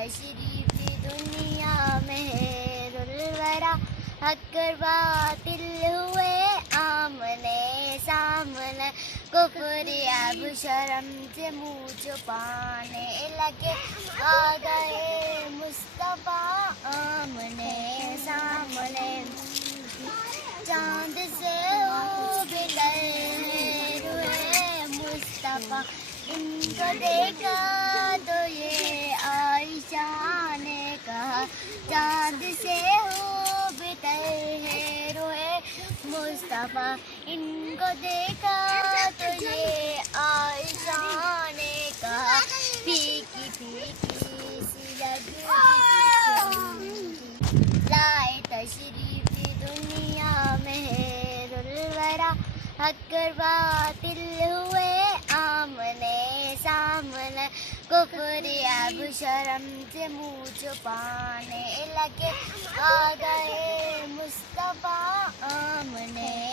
تشریف دنیا میں خیرul ورا اکر باطل ہوئے آمنے سامنے کفر اب شرم سے منہ چھپانے لگے آ گئے مصطفیٰ آمنے سامنے چاند سے ابھر روئے مصطفیٰ ان کو دیکھا تو یہ عائشہ نے کہا چاند سے ابھر ہے روئے مصطفیٰ ان کو دیکھا تو یہ عائشہ نے کہا پھیکی پھیکی سی لگتی لائے تشریف دنیا میں خیرul ورا اکر باطل ہوئے آمنے سامنے کفر اب شرم سے منہ چھپانے لگے آ گئے مصطفیٰ آمنے